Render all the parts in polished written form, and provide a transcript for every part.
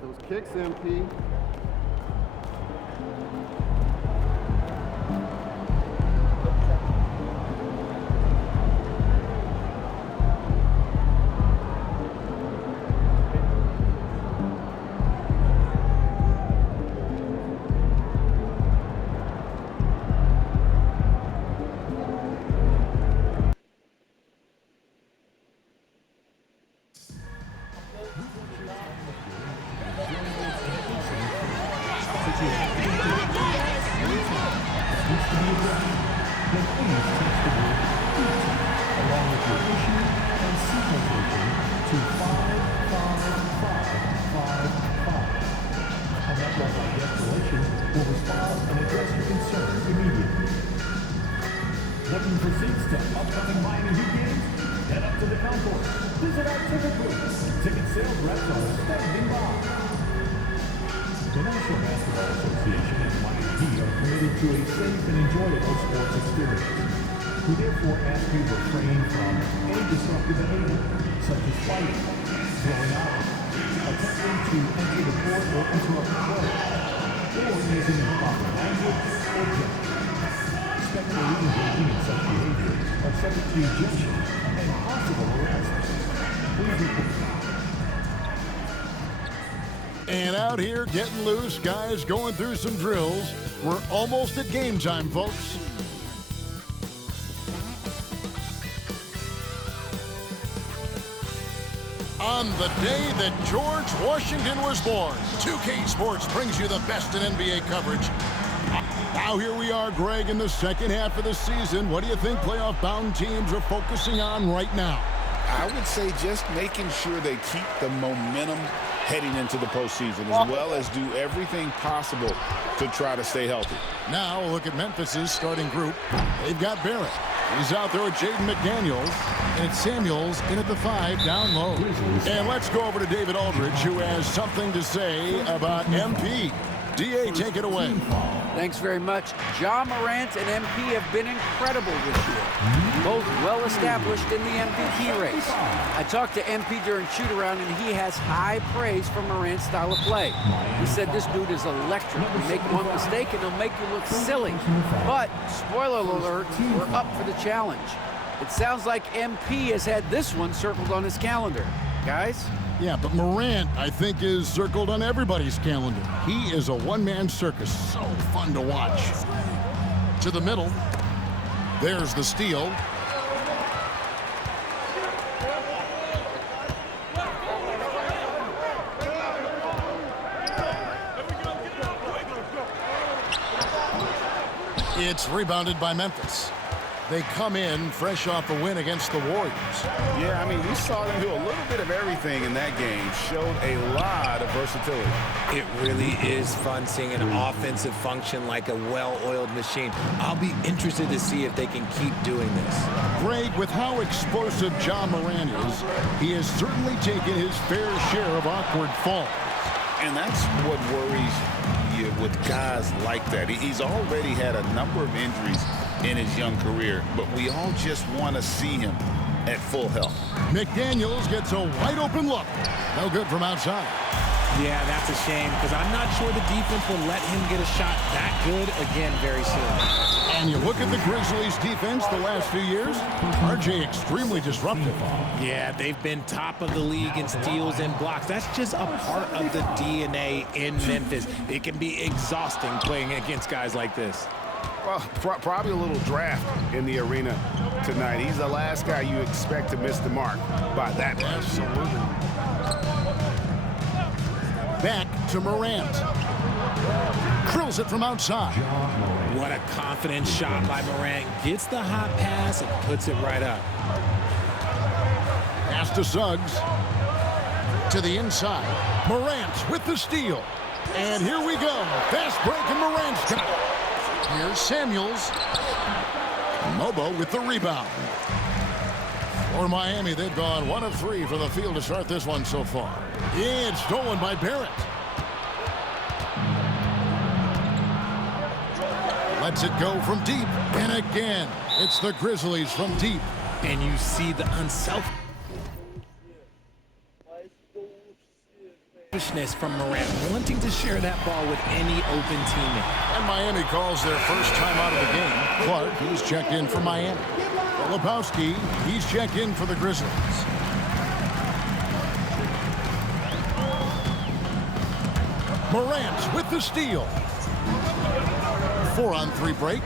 Those kicks, MP. Looking for seats to upcoming Miami Heat games? Head up to the concourse. Visit our ticket booth. Ticket sales reps are standing by. The National Basketball Association and Miami Heat are committed to a safe and enjoyable sports experience. We therefore ask you to refrain from any disruptive behavior, such as fighting, throwing out, attempting to enter the court or interrupt the play, or using improper language or gestures. Spectators engaging in such behavior are subject to ejection and possible arrest. Please report. And out here getting loose, guys going through some drills. We're almost at game time, folks. On the day that George Washington was born, 2K Sports brings you the best in NBA coverage. Now here we are, Greg, in the second half of the season. What do you think playoff-bound teams are focusing on right now? I would say just making sure they keep the momentum heading into the postseason, as well as do everything possible to try to stay healthy. Now look at Memphis's starting group. They've got Barrett. He's out there with Jaden McDaniels. And it's Samuels in at the 5 down low. And let's go over to David Aldridge, who has something to say about MP. DA, take it away. Thanks very much. Ja Morant and MP have been incredible this year. Both well-established in the MVP race. I talked to MP during shoot-around, and he has high praise for Morant's style of play. He said this dude is electric. You make one mistake, and he'll make you look silly. But, spoiler alert, we're up for the challenge. It sounds like MP has had this one circled on his calendar. Guys? Yeah, but Morant, I think, is circled on everybody's calendar. He is a one-man circus. So fun to watch. To the middle. There's the steal. It's rebounded by Memphis. They come in fresh off a win against the Warriors. Yeah, I mean, we saw them do a little bit of everything in that game. Showed a lot of versatility. It really is fun seeing an offensive function like a well-oiled machine. I'll be interested to see if they can keep doing this. Greg, with how explosive Ja Morant is, he has certainly taken his fair share of awkward falls. And that's what worries you with guys like that. He's already had a number of injuries in his young career, but we all just want to see him at full health. McDaniels gets a wide open look. No good from outside. Yeah, that's a shame, because I'm not sure the defense will let him get a shot that good again very soon. And you look at the Grizzlies' defense the last few years, RJ extremely disruptive. Yeah, they've been top of the league in steals and blocks. That's just a part of the DNA in Memphis. It can be exhausting playing against guys like this. Well, probably a little draft in the arena tonight. He's the last guy you expect to miss the mark by that much. Absolutely. Back to Morant. Drills it from outside. What a confident shot by Morant. Gets the hot pass and puts it right up. Pass to Suggs. To the inside. Morant with the steal. And here we go. Fast break, and Morant's got it. Here's Samuels. Mobo with the rebound. For Miami, they've gone 1 of 3 for the field to start this one so far. It's stolen by Barrett. Lets it go from deep. And again, It's the Grizzlies from deep. And you see the unselfishness from Morant, wanting to share that ball with any open teammate. And Miami calls their first time out of the game. Clark, he's checked in for Miami. Lebowski, he's checked in for the Grizzlies. Morant with the steal. 4-on-3 break.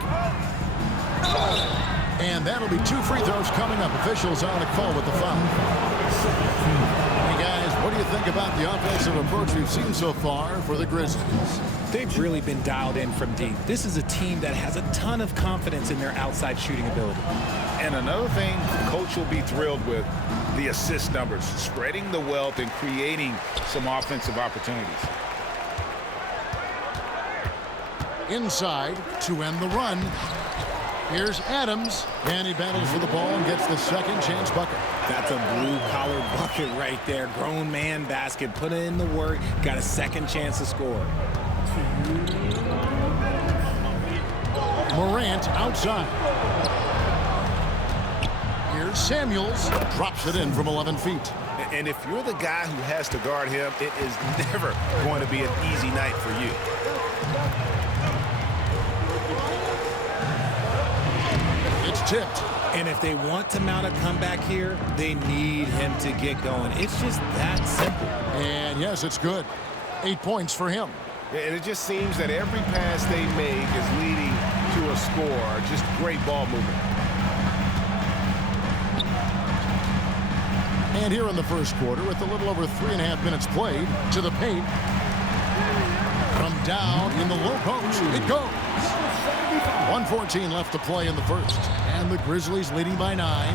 And that'll be 2 free throws coming up. Officials on a call with the foul. Hey guys, what do you think about the offensive approach we've seen so far for the Grizzlies? They've really been dialed in from deep. This is a team that has a ton of confidence in their outside shooting ability. And another thing coach will be thrilled with, the assist numbers, spreading the wealth and creating some offensive opportunities. Inside to end the run. Here's Adams, and he battles for the ball and gets the second chance bucket. That's a blue-collar bucket right there. Grown man basket. Put in the work. Got a second chance to score. Morant outside. Here's Samuels. Drops it in from 11 feet. And if you're the guy who has to guard him, it is never going to be an easy night for you. It's tipped. And if they want to mount a comeback here, they need him to get going. It's just that simple. And yes, it's good. 8 points for him. And it just seems that every pass they make is leading to a score. Just great ball movement. And here in the first quarter, with a little over 3.5 minutes played, to the paint. From down in the low post, it goes. 1:14 left to play in the first. And the Grizzlies leading by 9.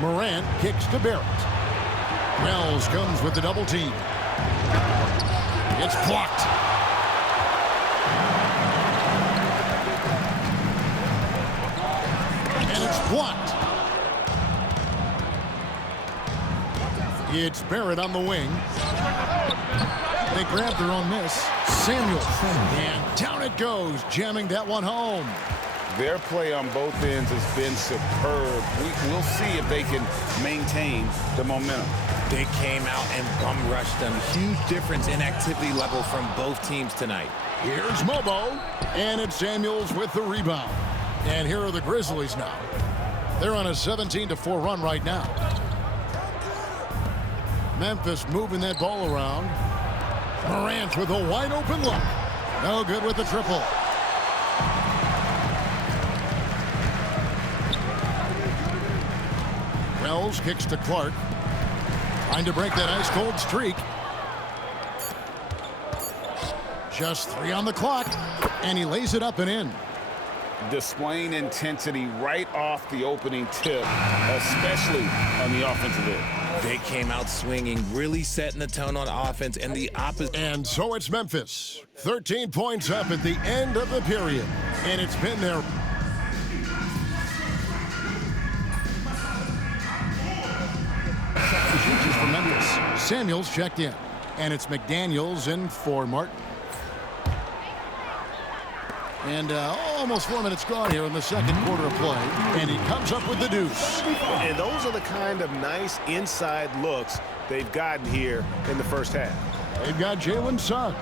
Morant kicks to Barrett. Wells comes with the double team. It's blocked. And it's blocked. It's Barrett on the wing. They grab their own miss. Samuel. And down it goes, jamming that one home. Their play on both ends has been superb. We'll see if they can maintain the momentum. They came out and bum rushed them. Huge difference in activity level from both teams tonight. Here's Mobo, and it's Samuels with the rebound. And here are the Grizzlies now. They're on a 17-4 run right now. Memphis moving that ball around. Morant with a wide open look. No good with the triple. Wells kicks to Clark. Trying to break that ice-cold streak. Just 3 on the clock, and he lays it up and in. Displaying intensity right off the opening tip, especially on the offensive end. They came out swinging, really setting the tone on offense, and the opposite. And so it's Memphis. 13 points up at the end of the period, and it's been there. Substitutions for Memphis. Samuels checked in, and it's McDaniels in for Martin. And almost 4 minutes gone here in the second quarter of play, and he comes up with the deuce. And those are the kind of nice inside looks they've gotten here in the first half. They've got Jalen Suggs.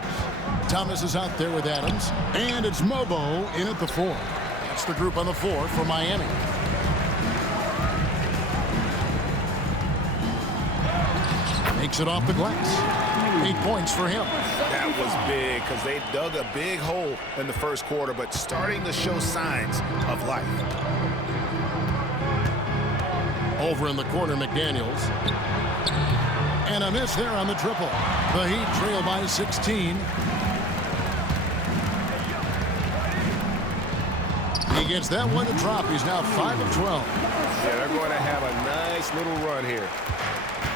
Thomas is out there with Adams, and it's Mobo in at the 4. That's the group on the 4 for Miami. Makes it off the glass. 8 points for him. That was big because they dug a big hole in the first quarter, but starting to show signs of life. Over in the corner, McDaniels. And a miss there on the triple. The Heat trail by 16. He gets that one to drop. He's now 5 of 12. Yeah, they're going to have a nice little run here.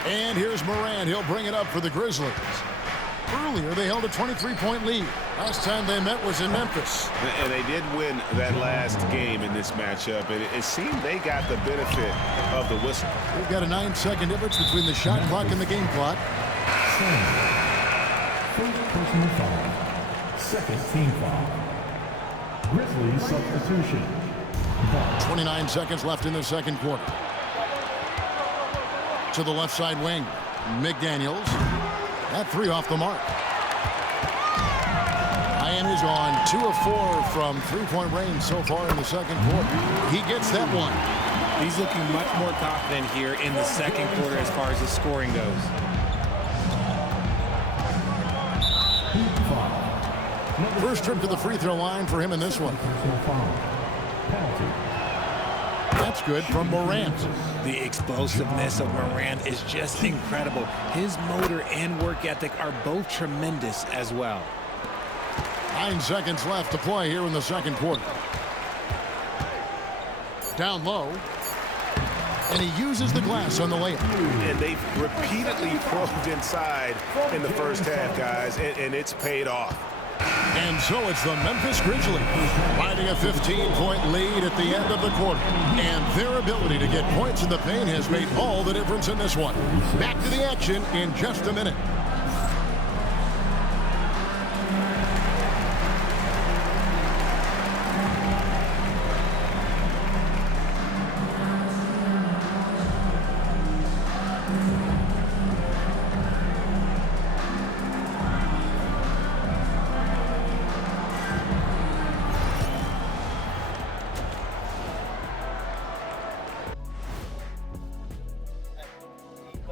And here's Morant. He'll bring it up for the Grizzlies. Earlier, they held a 23-point lead. Last time they met was in Memphis. And they did win that last game in this matchup. And it seemed they got the benefit of the whistle. We've got a 9-second difference between the shot clock and the game clock. First personal foul. Second team foul. Grizzlies substitution. 29 seconds left in the second quarter. To the left side wing, McDaniels. That three off the mark. Ryan is on 2 of 4 from three-point range so far in the second quarter. He gets that one. He's looking much more confident here in the second quarter as far as his scoring goes. First trip to the free throw line for him in this one. That's good from Morant. The explosiveness of Morant is just incredible. His motor and work ethic are both tremendous as well. 9 seconds left to play here in the second quarter. Down low. And he uses the glass on the layup. And they've repeatedly probed inside in the first half, guys, and it's paid off. And so it's the Memphis Grizzlies riding a 15-point lead at the end of the quarter. And their ability to get points in the paint has made all the difference in this one. Back to the action in just a minute.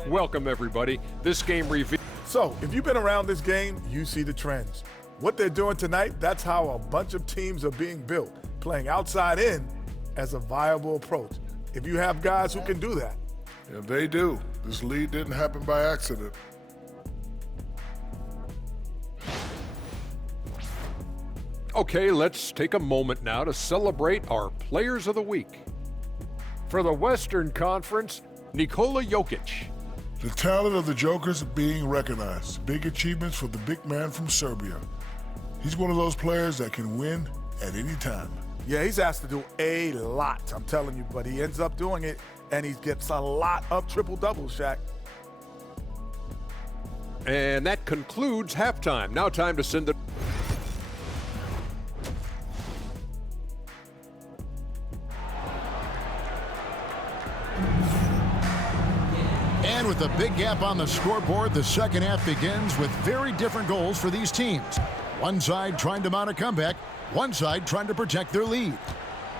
Welcome, everybody. This game reveals. So, if you've been around this game, you see the trends. What they're doing tonight, that's how a bunch of teams are being built, playing outside in as a viable approach. If you have guys who can do that. Yeah, they do. This lead didn't happen by accident. Okay, let's take a moment now to celebrate our Players of the Week. For the Western Conference, Nikola Jokic. The talent of the Jokers being recognized. Big achievements for the big man from Serbia. He's one of those players that can win at any time. Yeah, he's asked to do a lot, I'm telling you, but he ends up doing it, and he gets a lot of triple-doubles, Shaq. And that concludes halftime. Now time to send it. And with a big gap on the scoreboard, the second half begins with very different goals for these teams. One side trying to mount a comeback, one side trying to protect their lead.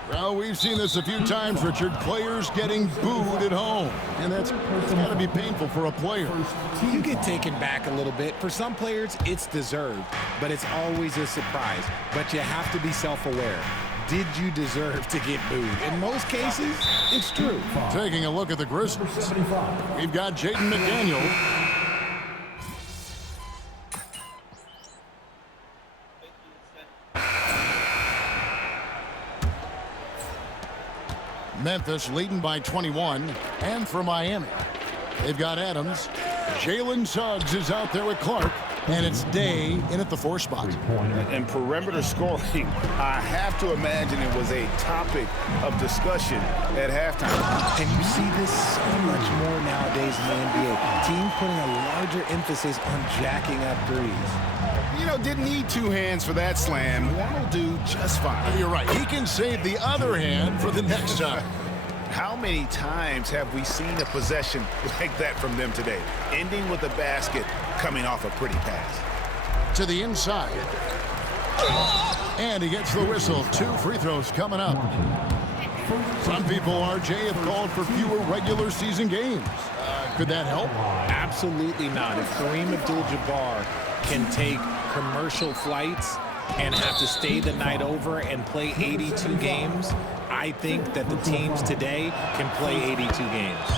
Well, we've seen this a few times, Richard. Players getting booed at home. And that's got to be painful for a player. You get taken back a little bit. For some players, it's deserved, but it's always a surprise. But you have to be self-aware. Did you deserve to get booed? In most cases, it's true. Taking a look at the Grizzlies, we've got Jaden McDaniel. Memphis leading by 21, and for Miami, they've got Adams. Jalen Suggs is out there with Clark, and it's Day in at the 4 spot. And perimeter scoring, I have to imagine it was a topic of discussion at halftime. And you see this so much more nowadays in the NBA. Teams putting a larger emphasis on jacking up threes. You know, didn't need 2 hands for that slam. One will do just fine. You're right. He can save the other hand for the next time. How many times have we seen a possession like that from them today? Ending with a basket, coming off a pretty pass. To the inside. And he gets the whistle. 2 free throws coming up. Some people, RJ, have called for fewer regular season games. Could that help? Absolutely not. If Kareem Abdul-Jabbar can take commercial flights and have to stay the night over and play 82 games, I think that the teams today can play 82 games.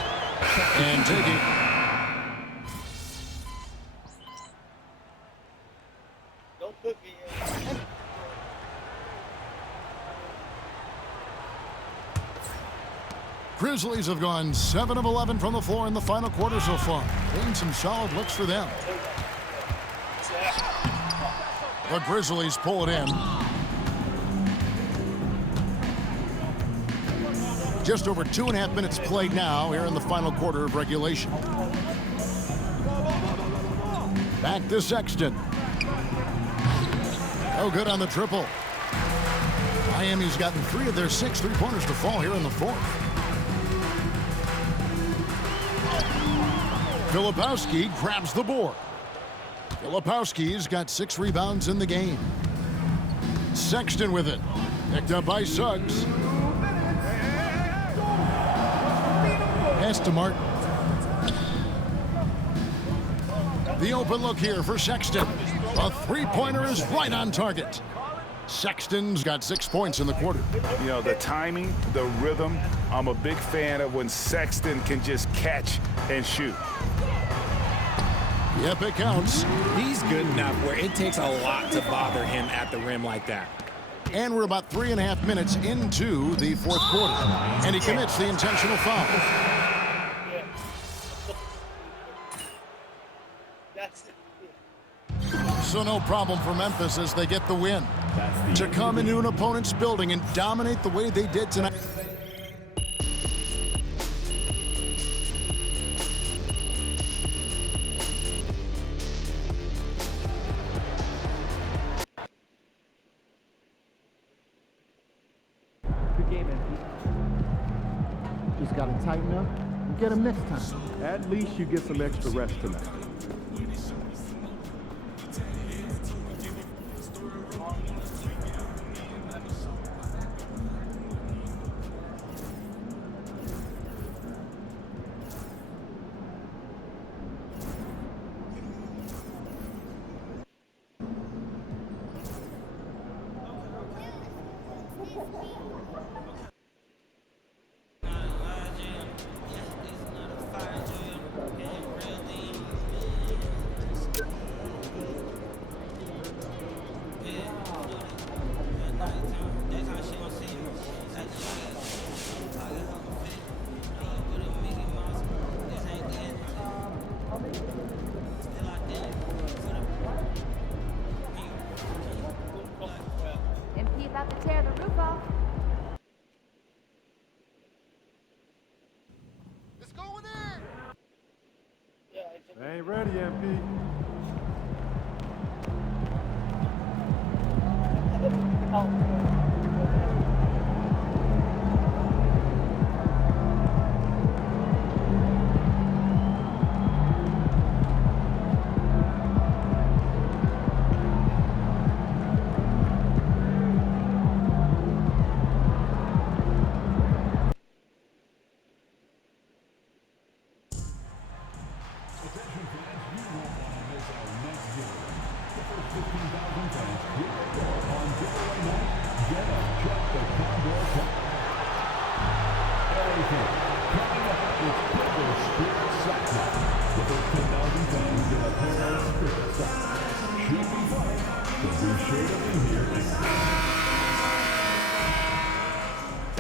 And taking... Grizzlies have gone 7 of 11 from the floor in the final quarter so far. Getting some solid looks for them. The Grizzlies pull it in. Just over 2.5 minutes played now here in the final quarter of regulation. Back to Sexton. Oh, good on the triple. Miami's gotten 3 of their 6 3-pointers to fall here in the 4th. Filipowski grabs the board. Filipowski's got 6 rebounds in the game. Sexton with it. Picked up by Suggs. Pass to Martin. The open look here for Sexton. A 3-pointer is right on target. Sexton's got 6 points in the quarter. You know, the timing, the rhythm, I'm a big fan of when Sexton can just catch and shoot. Yep, it counts. He's good enough where it takes a lot to bother him at the rim like that. And we're about 3.5 minutes into the 4th quarter. And he commits the intentional foul. So no problem for Memphis as they get the win. To come into an opponent's building and dominate the way they did tonight. Good game, MP. Just got to tighten up and get him next time. At least you get some extra rest tonight. MP about to tear the roof off. It's going in! I ain't ready, MP.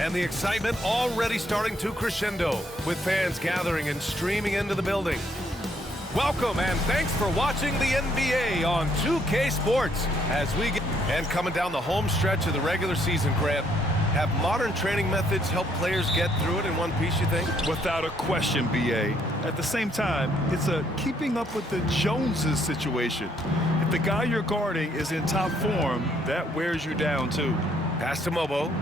And the excitement already starting to crescendo with fans gathering and streaming into the building. Welcome and thanks for watching the NBA on 2K Sports as we get and coming down the home stretch of the regular season, Grant. Have modern training methods helped players get through it in one piece, you think? Without a question, BA. At the same time, it's a keeping up with the Joneses situation. If the guy you're guarding is in top form, that wears you down too. Pass to Mobo.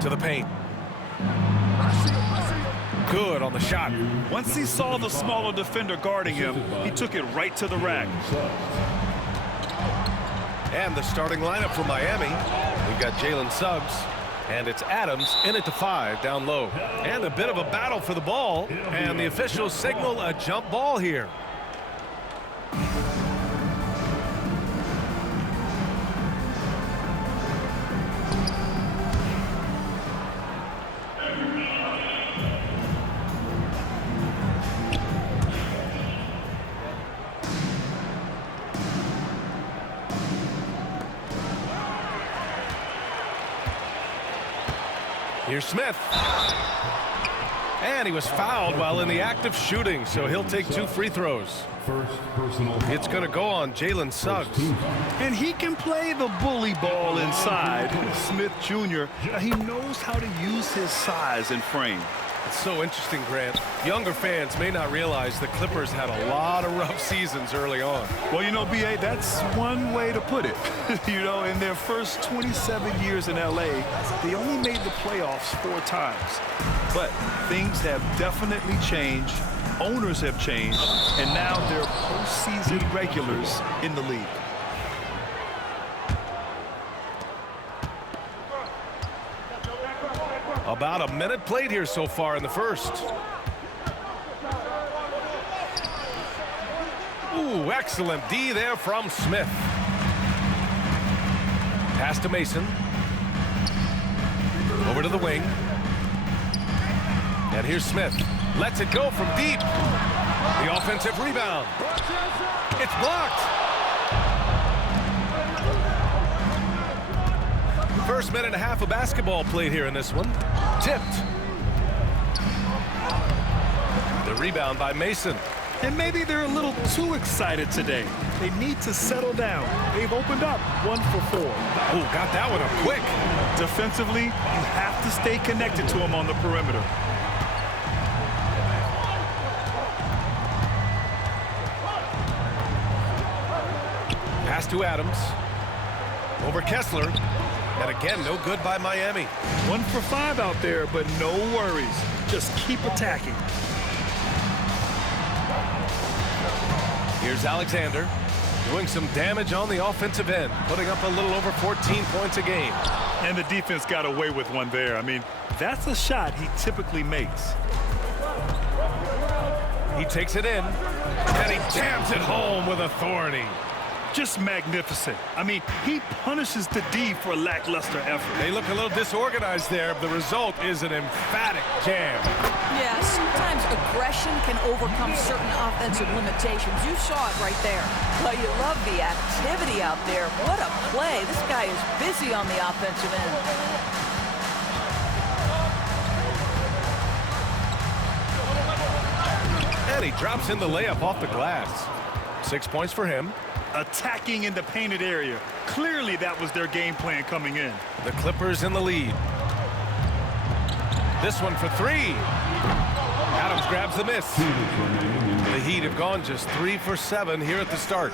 To the paint. Good on the shot. Once he saw the smaller defender guarding him, he took it right to the rack. And the starting lineup for Miami. We've got Jalen Suggs, and it's Adams in it to 5 down low. And a bit of a battle for the ball, and the officials signal a jump ball here. Here's Smith. And he was fouled while in the act of shooting, so he'll take 2 free throws. It's going to go on Jalen Suggs. And he can play the bully ball inside. Smith Jr., he knows how to use his size and frame. It's so interesting, Grant. Younger fans may not realize the Clippers had a lot of rough seasons early on. Well, you know, B.A., that's one way to put it. You know, in their first 27 years in L.A., they only made the playoffs 4 times. But things have definitely changed. Owners have changed. And now they're postseason regulars in the league. About a minute played here so far in the first. Ooh, excellent D there from Smith. Pass to Mason. Over to the wing. And here's Smith. Lets it go from deep. The offensive rebound. It's blocked. First minute and a half of basketball played here in this one. Tipped. The rebound by Mason. And maybe they're a little too excited today. They need to settle down. They've opened up 1 for 4. Oh, got that one up quick. Defensively, you have to stay connected to him on the perimeter. Pass to Adams. Over Kessler. And again, no good by Miami. 1 for 5 out there, but no worries. Just keep attacking. Here's Alexander doing some damage on the offensive end, putting up a little over 14 points a game. And the defense got away with one there. I mean, that's a shot he typically makes. He takes it in, and he jams it home with authority. Just magnificent. I mean, he punishes the D for lackluster effort. They look a little disorganized there. The result is an emphatic jam. Yeah, sometimes aggression can overcome certain offensive limitations. You saw it right there. Well, you love the activity out there. What a play. This guy is busy on the offensive end. And he drops in the layup off the glass. 6 points for him. Attacking in the painted area. Clearly that was their game plan coming in. The Clippers in the lead. This one for 3. Adams grabs the miss. The Heat have gone just 3 for 7 here at the start.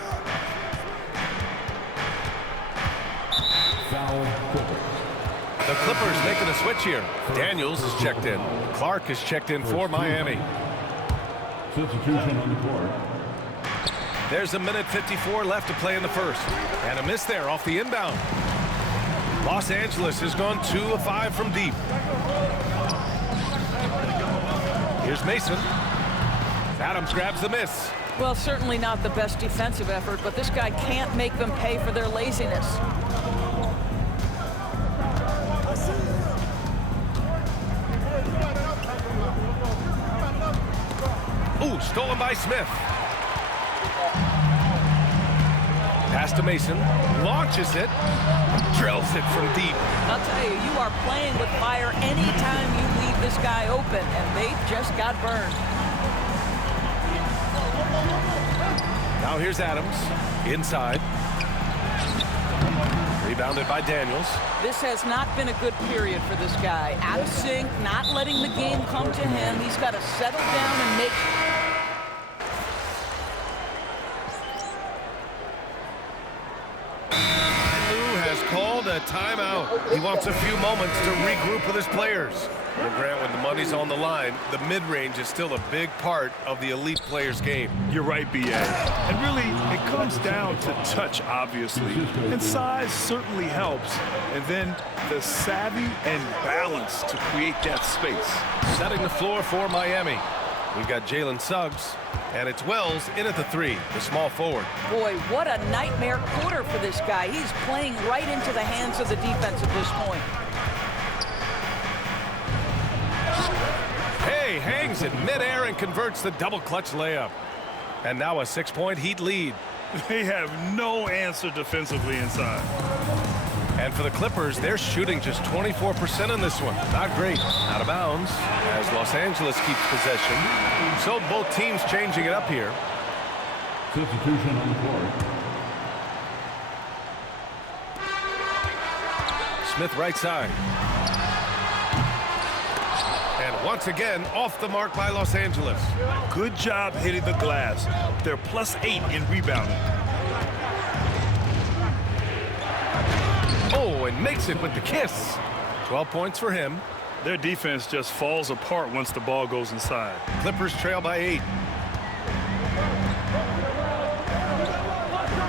The Clippers making a switch here. Daniels is checked in. Clark is checked in for Miami. Substitution on the court. There's a minute 54 left to play in the first. And a miss there off the inbound. Los Angeles has gone 2 of 5 from deep. Here's Mason. Adams grabs the miss. Well, certainly not the best defensive effort, but this guy can't make them pay for their laziness. Ooh, stolen by Smith. Pass to Mason, launches it, drills it from deep. I'll tell you, you are playing with fire anytime you leave this guy open, and they just got burned. Now here's Adams, inside. Rebounded by Daniels. This has not been a good period for this guy. Out of sync, not letting the game come to him. He's got to settle down and make... Called a timeout. He wants a few moments to regroup with his players. Well, Grant, when the money's on the line, the mid-range is still a big part of the elite player's game. You're right, B.A. And really, it comes down to touch, obviously. And size certainly helps. And then the savvy and balance to create that space. Setting the floor for Miami. We've got Jalen Suggs, and it's Wells in at the 3, the small forward. Boy, what a nightmare quarter for this guy. He's playing right into the hands of the defense at this point. Hey, hangs in midair and converts the double clutch layup. And now a 6-point Heat lead. They have no answer defensively inside. And for the Clippers, they're shooting just 24% in this one. Not great. Out of bounds as Los Angeles keeps possession. So both teams changing it up here. Substitution on the court. Smith right side. And Once again, off the mark by Los Angeles. Good job hitting the glass. They're +8 in rebounding. Oh, and makes it with the kiss. 12 points for him. Their defense just falls apart once the ball goes inside. Clippers trail by 8.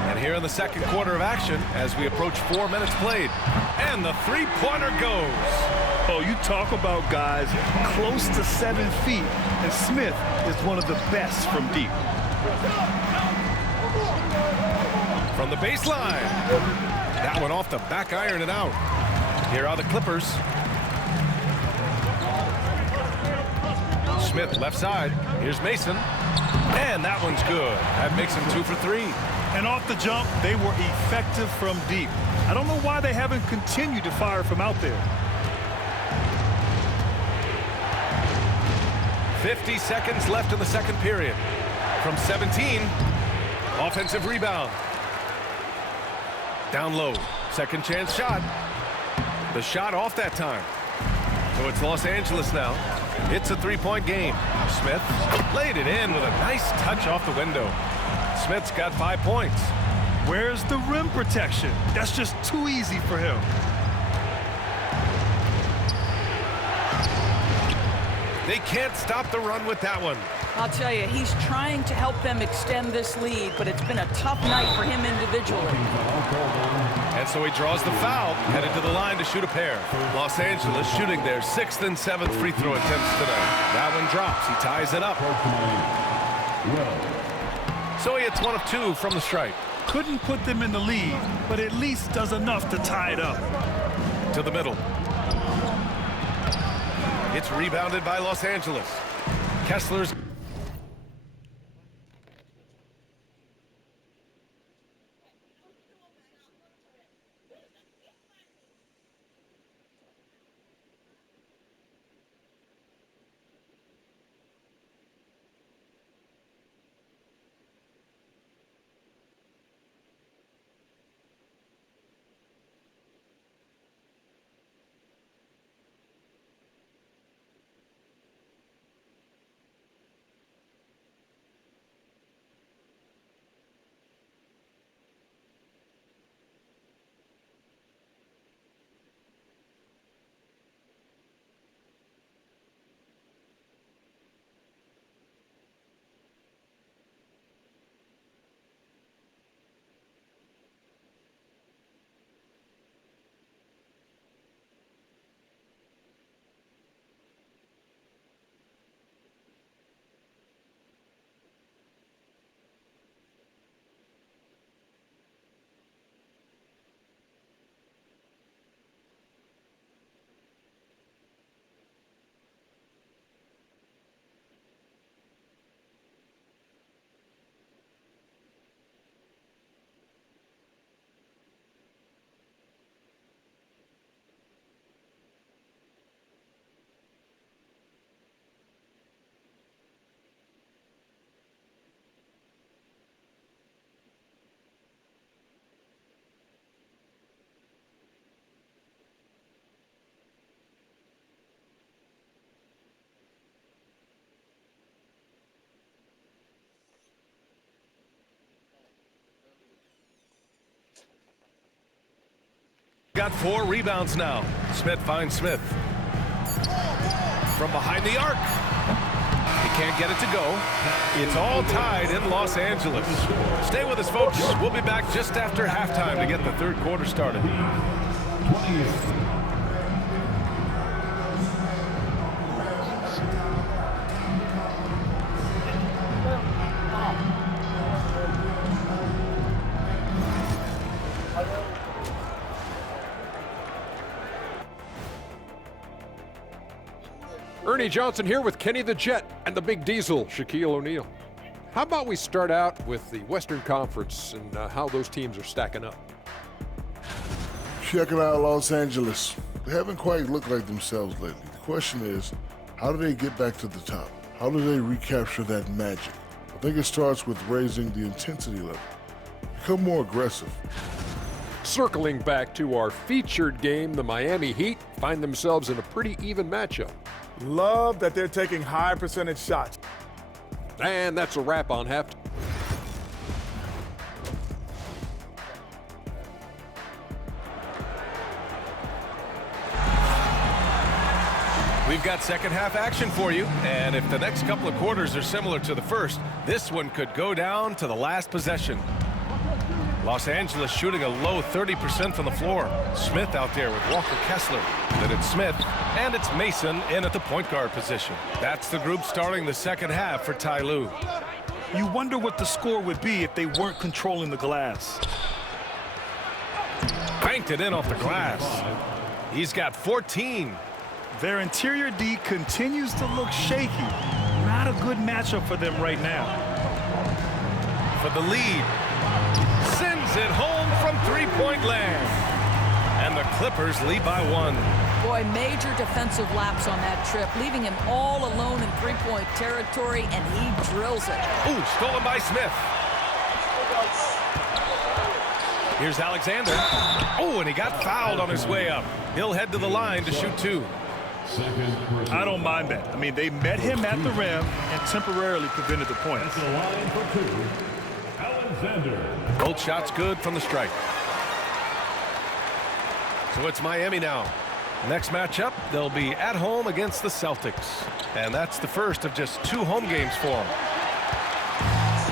And here in the second quarter of action as we approach 4 minutes played. And the three-pointer goes. Oh, you talk about guys close to 7 feet, and Smith is one of the best from deep. From the baseline. That one off the back iron and out. Here are the Clippers. Smith left side. Here's Mason. And that one's good. That makes him 2 for 3. And off the jump, they were effective from deep. I don't know why they haven't continued to fire from out there. 50 seconds left in the second period. From 17, offensive rebound. Down low, second chance shot. The shot off that time. So it's Los Angeles now. It's a three-point game. Smith laid it in with a nice touch off the window. Smith's got 5 points. Where's the rim protection? That's just too easy for him. They can't stop the run with that one. I'll tell you, he's trying to help them extend this lead, but it's been a tough night for him individually. And so he draws the foul, headed to the line to shoot a pair. Los Angeles shooting their 6th and 7th free throw attempts tonight. That one drops. He ties it up. So he hits 1 of 2 from the stripe. Couldn't put them in the lead, but at least does enough to tie it up. To the middle. It's rebounded by Los Angeles. Kessler's. Got 4 rebounds now. Smith finds Smith. From behind the arc. He can't get it to go. It's all tied in Los Angeles. Stay with us, folks. We'll be back just after halftime to get the third quarter started. Ernie Johnson here with Kenny the Jet and the Big Diesel, Shaquille O'Neal. How about we start out with the Western Conference and how those teams are stacking up? Checking out Los Angeles. They haven't quite looked like themselves lately. The question is, how do they get back to the top? How do they recapture that magic? I think it starts with raising the intensity level. Become more aggressive. Circling back to our featured game, the Miami Heat find themselves in a pretty even matchup. Love that they're taking high percentage shots. And that's a wrap on half. We've got second half action for you, and if the next couple of quarters are similar to the first, this one could go down to the last possession. Los Angeles shooting a low 30% from the floor. Smith out there with Walker Kessler. Then it's Smith, and it's Mason in at the point guard position. That's the group starting the second half for Ty Lue. You wonder what the score would be if they weren't controlling the glass. Banked it in off the glass. He's got 14. Their interior D continues to look shaky. Not a good matchup for them right now. For the lead. Sends it home from three-point land. And the Clippers lead by 1. Boy, major defensive lapse on that trip, leaving him all alone in three-point territory, and he drills it. Ooh, stolen by Smith. Here's Alexander. Oh, and he got fouled on his way up. He'll head to the line to shoot 2. I don't mind that. I mean, they met him at the rim and temporarily prevented the points. That's the line for 2. Alexander. Both shots good from the stripe. So it's Miami now. Next matchup, they'll be at home against the Celtics. And that's the first of just 2 home games for them.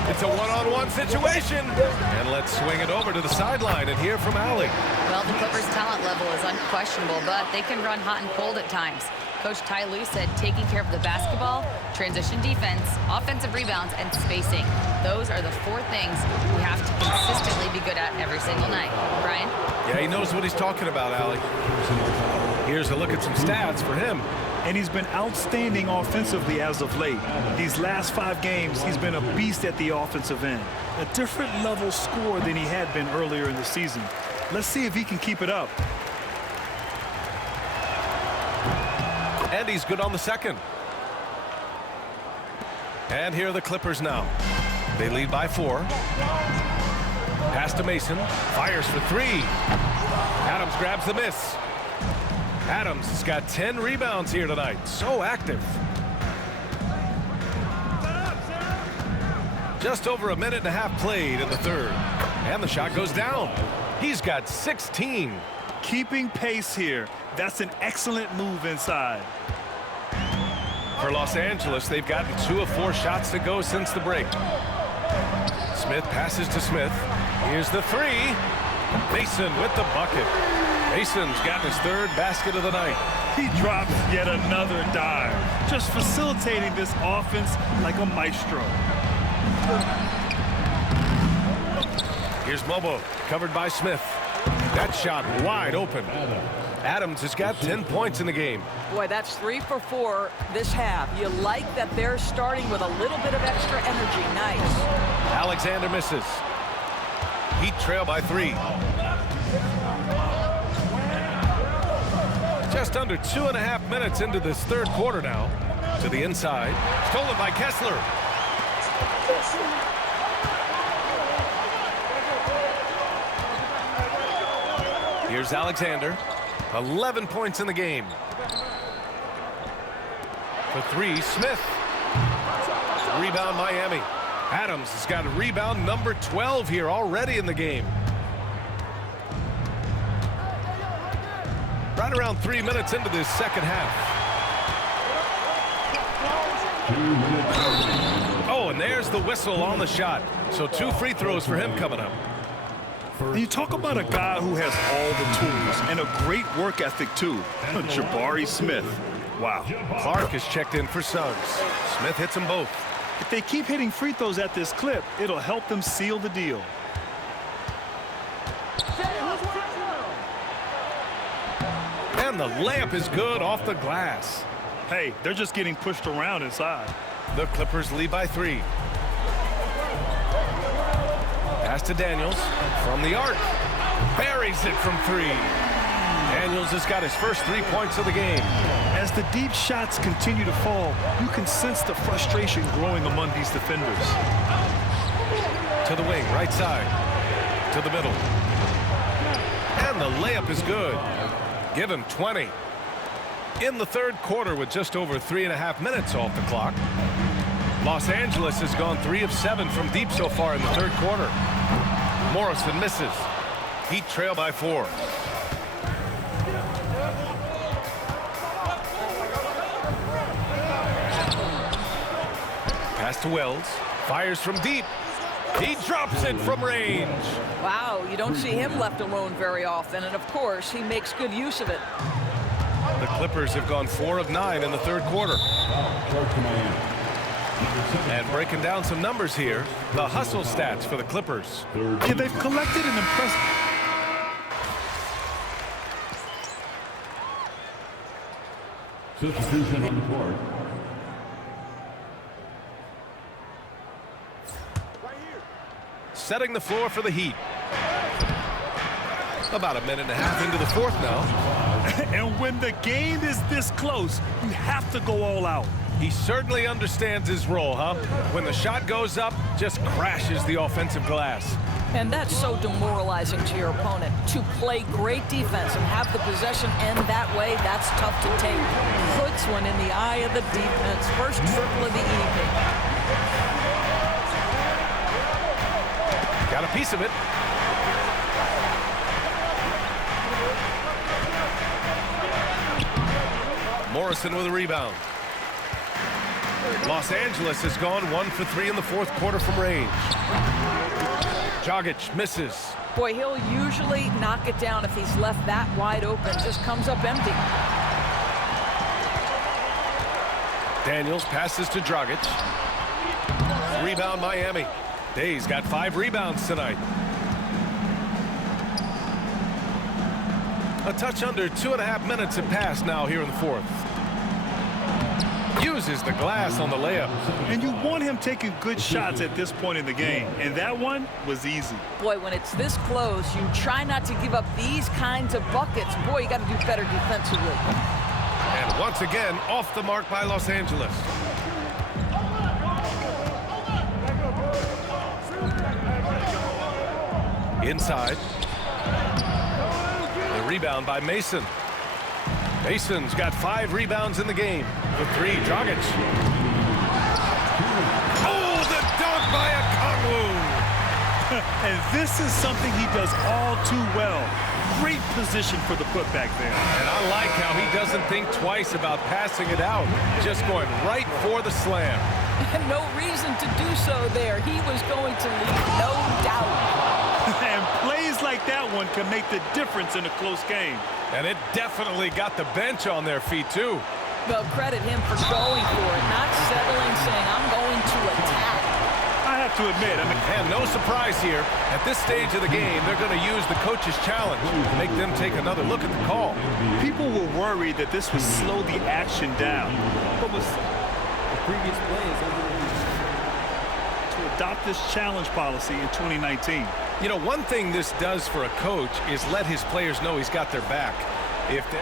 It's a one-on-one situation. And let's swing it over to the sideline and hear from Allie. Well, the Clippers' talent level is unquestionable, but they can run hot and cold at times. Coach Ty Lue said taking care of the basketball, transition defense, offensive rebounds, and spacing. Those are the 4 things we have to consistently be good at every single night. Brian? Yeah, he knows what he's talking about, Allie. Here's a look at some stats for him. And he's been outstanding offensively as of late. These last 5 games, he's been a beast at the offensive end. A different level scorer than he had been earlier in the season. Let's see if he can keep it up. And he's good on the second. And here are the Clippers now. They lead by 4. Pass to Mason. Fires for 3. Adams grabs the miss. Adams has got 10 rebounds here tonight. So active. Just over a minute and a half played in the third. And the shot goes down. He's got 16. Keeping pace here. That's an excellent move inside. For Los Angeles, they've gotten 2 of 4 shots to go since the break. Smith passes to Smith. Here's the 3. Mason with the bucket. Mason's gotten his 3rd basket of the night. He drops yet another dive, just facilitating this offense like a maestro. Here's Mobo, covered by Smith. That shot wide open. Adams has got 10 points in the game. Boy, that's 3 for 4 this half. You like that they're starting with a little bit of extra energy. Nice. Alexander misses. Heat trail by 3. Just under 2.5 minutes into this third quarter now. To the inside. Stolen by Kessler. Here's Alexander. 11 points in the game. For 3, Smith. Rebound Miami. Adams has got a rebound number 12 here already in the game. Right around 3 minutes into this second half. Oh, and there's the whistle on the shot. So 2 free throws for him coming up. You talk about a guy who has all the tools and a great work ethic, too. Jabari Smith. Wow. Clark is checked in for Suggs. Smith hits them both. If they keep hitting free throws at this clip, it'll help them seal the deal. And the layup is good off the glass. Hey, they're just getting pushed around inside. The Clippers lead by 3. Pass to Daniels from the arc. Buries it from 3. Daniels has got his first 3 points of the game. As the deep shots continue to fall, you can sense the frustration growing among these defenders. To the wing, right side. To the middle. And the layup is good. Give him 20. In the third quarter with just over 3.5 minutes off the clock. Los Angeles has gone 3 of 7 from deep so far in the third quarter. Morrison misses. Heat trail by 4. Pass to Wells. Fires from deep. He drops it from range. Wow, you don't see him left alone very often, and of course, he makes good use of it. The Clippers have gone 4 of 9 in the third quarter. And breaking down some numbers here, the hustle stats for the Clippers. Yeah, they've collected an impressive... Substitution on the court. Setting the floor for the Heat. About a minute and a half into the fourth now. And when the game is this close, you have to go all out. He certainly understands his role, huh? When the shot goes up, just crashes the offensive glass. And that's so demoralizing to your opponent. To play great defense and have the possession end that way, that's tough to take. Puts one in the eye of the defense. First triple of the evening. Got a piece of it. Morrison with a rebound. Los Angeles has gone 1 for 3 in the fourth quarter from range. Dragic misses. Boy, he'll usually knock it down if he's left that wide open. Just comes up empty. Daniels passes to Dragic. Rebound Miami. Day's got 5 rebounds tonight. A touch under 2.5 minutes have passed now here in the fourth. Uses the glass on the layup. And you want him taking good shots at this point in the game. And that one was easy. Boy, when it's this close, you try not to give up these kinds of buckets. Boy, you got to do better defensively. And once again, off the mark by Los Angeles. Inside. The rebound by Mason. Mason's got 5 rebounds in the game. For 3, Dragic. Oh, the dunk by Aircrew. And this is something he does all too well. Great position for the putback there. And I like how he doesn't think twice about passing it out. Just going right for the slam. No reason to do so there. He was going to leave, no doubt. And plays like that one can make the difference in a close game. And it definitely got the bench on their feet, too. Well, credit him for going for it, not settling, saying, I'm going to attack. I have to admit, and no surprise here. At this stage of the game, they're going to use the coach's challenge, make them take another look at the call. People were worried that this would slow the action down. But was the previous play is to adopt this challenge policy in 2019. You know, one thing this does for a coach is let his players know he's got their back. If they're...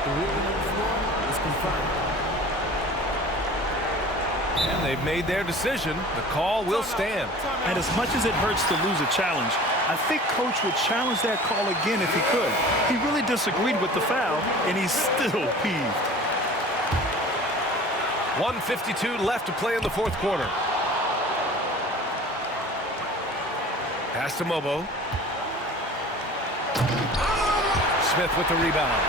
The ruling on the floor is confirmed. And they've made their decision. The call will stand. And as much as it hurts to lose a challenge, I think Coach would challenge that call again if he could. He really disagreed with the foul, and he's still peeved. 1:52 left to play in the fourth quarter. Pass to Mobo. Smith with the rebound.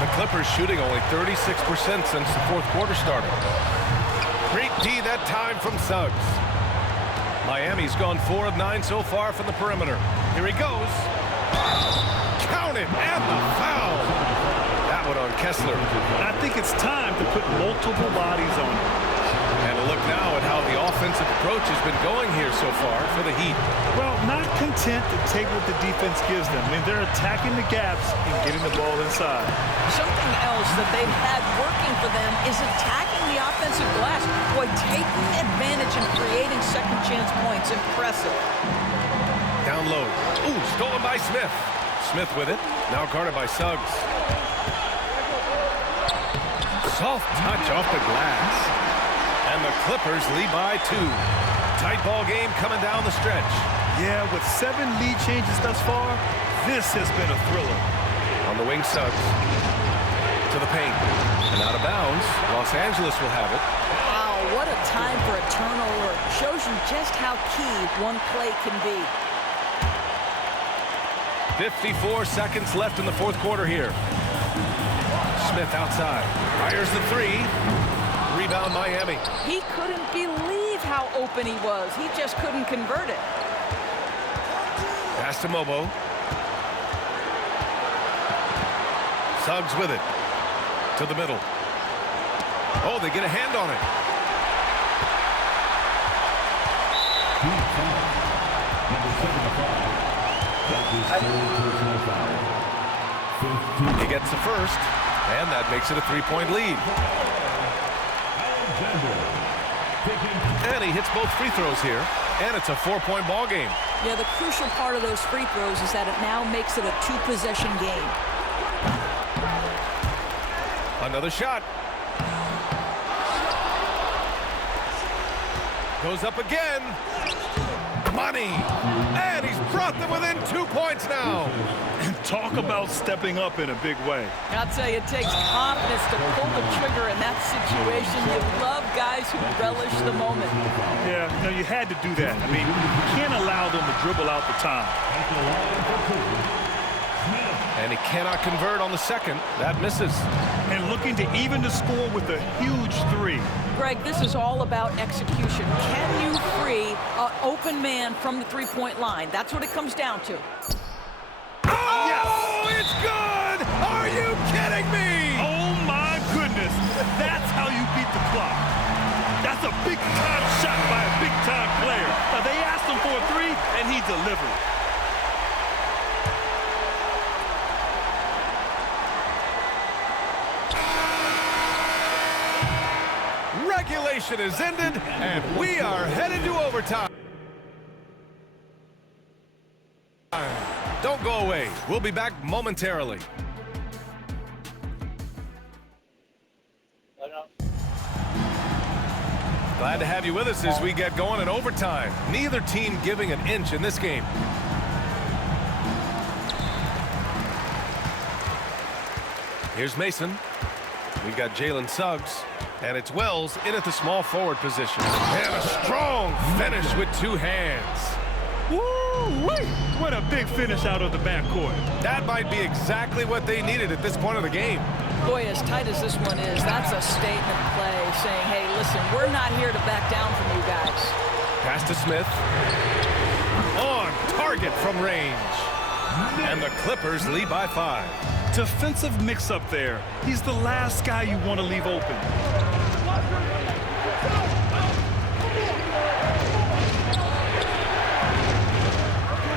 The Clippers shooting only 36% since the fourth quarter started. Great D that time from Suggs. Miami's gone 4 of 9 so far from the perimeter. Here he goes. Count it, and the foul. That one on Kessler. I think it's time to put multiple bodies on it. And a look now at how the offensive approach has been going here so far for the Heat. Well, not content to take what the defense gives them. I mean, they're attacking the gaps and getting the ball inside. Something else that they've had working for them is attacking the offensive glass. Boy, taking advantage and creating second chance points. Impressive. Down low. Ooh, stolen by Smith. Smith with it. Now guarded by Suggs. Soft touch off the glass. And the Clippers lead by 2. Tight ball game coming down the stretch. Yeah, with 7 lead changes thus far, this has been a thriller. On On the wing, Suggs. To the paint. And out of bounds. Los Angeles will have it. Wow, what a time for a turnover. Shows you just how key one play can be. 54 seconds left in the fourth quarter here. Smith outside. Fires the three. Rebound Miami. He couldn't believe how open he was. He just couldn't convert it. Pass to Mobo. Suggs with it. To the middle. Oh, they get a hand on it. He gets the first, and that makes it a three-point lead. And he hits both free throws here, and it's a four-point ball game. Yeah, the crucial part of those free throws is that it now makes it a two-possession game. Another shot. Goes up again. Money. And he's brought them within 2 points now. And talk about stepping up in a big way. I'll tell you, it takes confidence to pull the trigger in that situation. You love guys who relish the moment. Yeah, no, you had to do that. I mean, you can't allow them to dribble out the time. And he cannot convert on the second. That misses. And looking to even the score with a huge three. Greg, this is all about execution. Can you free an open man from the three-point line? That's what it comes down to. Oh, yes! It's good! Are you kidding me? Oh, my goodness. That's how you beat the clock. That's a big-time shot by a big-time player. Now, they asked him for a three, and he delivered. Regulation is ended, and we are headed to overtime. Don't go away. We'll be back momentarily. Glad to have you with us as we get going in overtime. Neither team giving an inch in this game. Here's Mason. We've got Jalen Suggs. And it's Wells in at the small forward position. And a strong finish with two hands. Woo-wee! What a big finish out of the backcourt. That might be exactly what they needed at this point of the game. Boy, as tight as this one is, that's a statement play saying, hey, listen, we're not here to back down from you guys. Pass to Smith. On target from range. And the Clippers lead by 5. Defensive mix-up there. He's the last guy you want to leave open.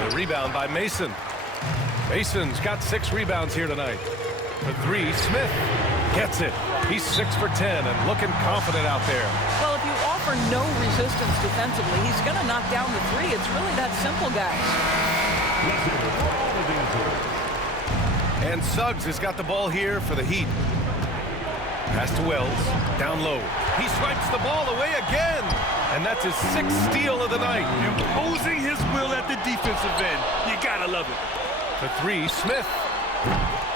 The rebound by Mason. Mason's got 6 rebounds here tonight. For 3, Smith gets it. He's 6 for 10 and looking confident out there. Well, if you offer no resistance defensively, he's going to knock down the 3. It's really that simple, guys. And Suggs has got the ball here for the Heat. Pass to Wells. Down low. He swipes the ball away again. And that's his 6th steal of the night. Imposing his will at the defensive end. You gotta love it. For 3, Smith.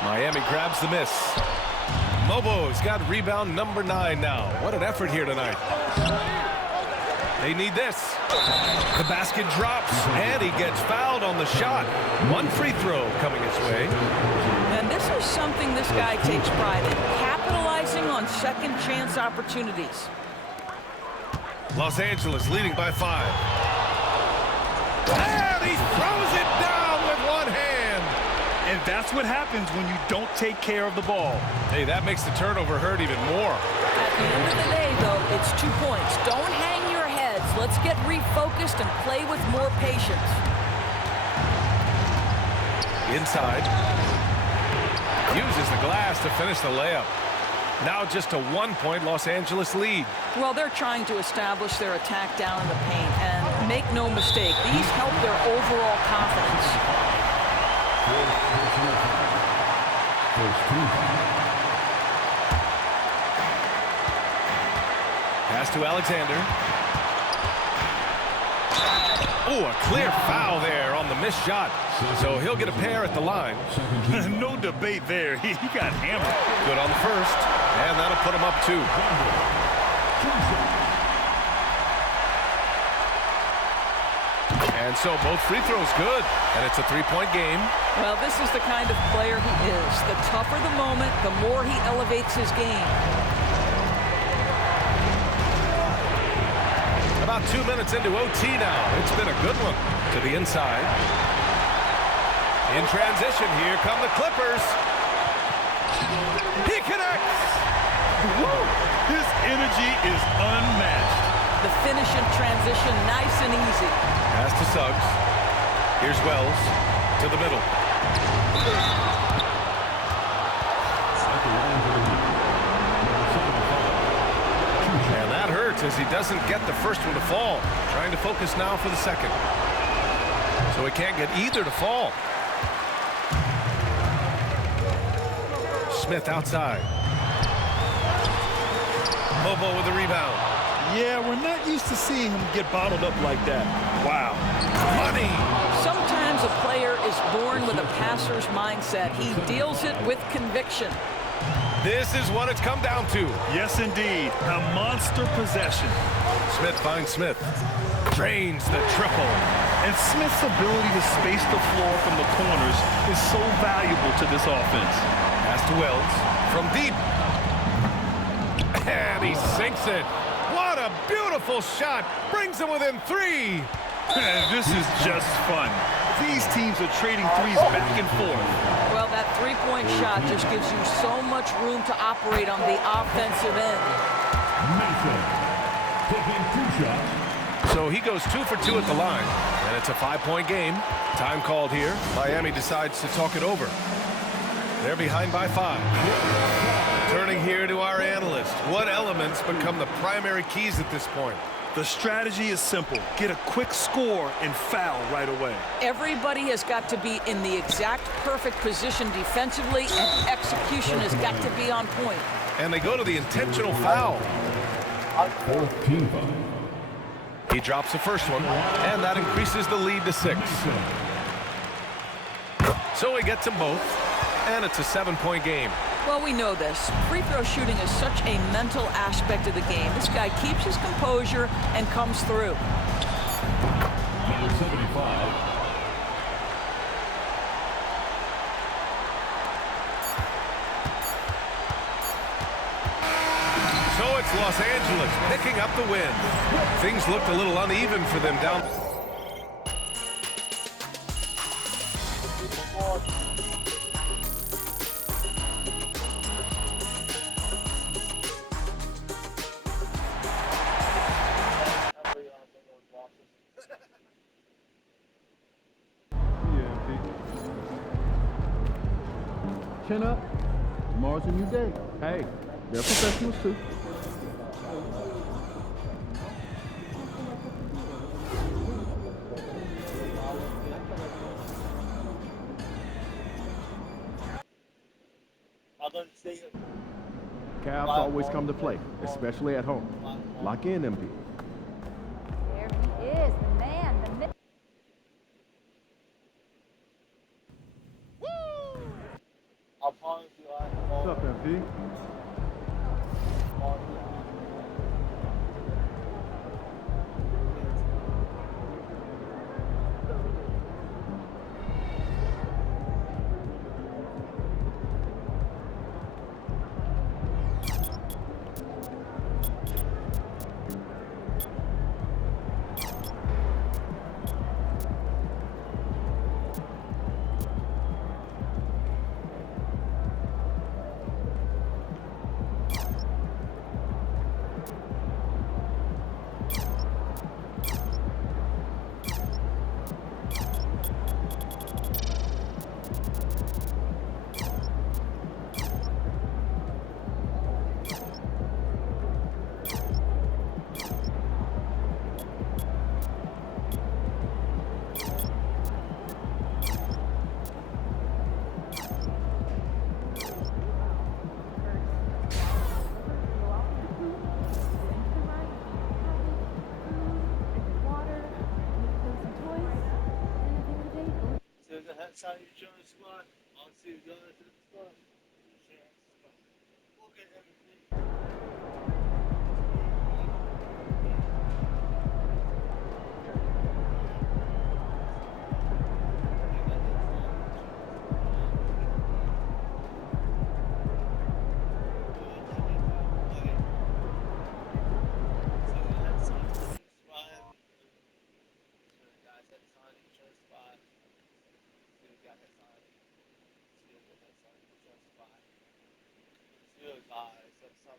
Miami grabs the miss. Mobo's got rebound number 9 now. What an effort here tonight. They need this. The basket drops, and he gets fouled on the shot. 1 free throw coming his way. And this is something this guy takes pride in, capitalizing on second chance opportunities. Los Angeles leading by 5. And he throws it down with one hand. And that's what happens when you don't take care of the ball. Hey, that makes the turnover hurt even more. At the end of the day, though, it's 2 points. Don't hang your heads. Let's get refocused and play with more patience. Inside. Uses the glass to finish the layup. Now just a 1-point Los Angeles lead. Well, they're trying to establish their attack down in the paint. And make no mistake, these help their overall confidence. Pass to Alexander. Oh, a clear foul there on the missed shot, so he'll get a pair at the line. No debate there. He got hammered. Good on the first, and that'll put him up 2. And so both free throws good, and it's a 3-point game. Well, this is the kind of player he is. The tougher the moment, the more he elevates his game. About 2 minutes into OT now. It's been a good one to the inside. In transition, here come the Clippers. He connects. Woo! His energy is unmatched. The finish in transition, nice and easy. Pass to Suggs. Here's Wells to the middle. And that hurts as he doesn't get the first one to fall. Trying to focus now for the second. So he can't get either to fall. Smith outside. Bobo with the rebound. Yeah, we're not used to seeing him get bottled up like that. Wow. Money. Sometimes a player is born with a passer's mindset. He deals it with conviction. This is what it's come down to. Yes, indeed. A monster possession. Smith finds Smith. Drains the triple. And Smith's ability to space the floor from the corners is so valuable to this offense. Pass to Wells from deep. And he sinks it. What a beautiful shot. Brings him within 3. This is just fun. These teams are trading threes back and forth. Well, that three-point shot just gives you so much room to operate on the offensive end. Taking 2 shots. So he goes 2 for 2 at the line, and it's a 5-point game. Time called here. Miami decides to talk it over. They're behind by 5. Turning here to our analyst. What elements become the primary keys at this point? The strategy is simple. Get a quick score and foul right away. Everybody has got to be in the exact perfect position defensively, and execution has got to be on point. And they go to the intentional foul. 14 foul. He drops the first one, and that increases the lead to 6. So he gets them both, and it's a 7-point game. Well, we know this. Free throw shooting is such a mental aspect of the game. This guy keeps his composure and comes through. Number 75. So it's Los Angeles picking up the win. Things looked a little uneven for them down. Chin up. Tomorrow's a new day. Hey, they're professionals too. Cavs always come to play, especially at home. Lock in, MP. There he is, the man, the myth. What's up, MP? that side of your insurance squad. I'll see you guys at the front. Insurance squad. We'll get everything.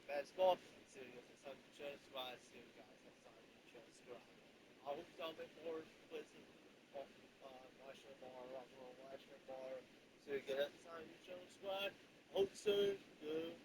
Basketball, so you get some insurance squad, so you guys have some insurance squad. I hope y'all make more places off Washington Bar, Washington Bar, so you get some insurance squad. Hope so. Good.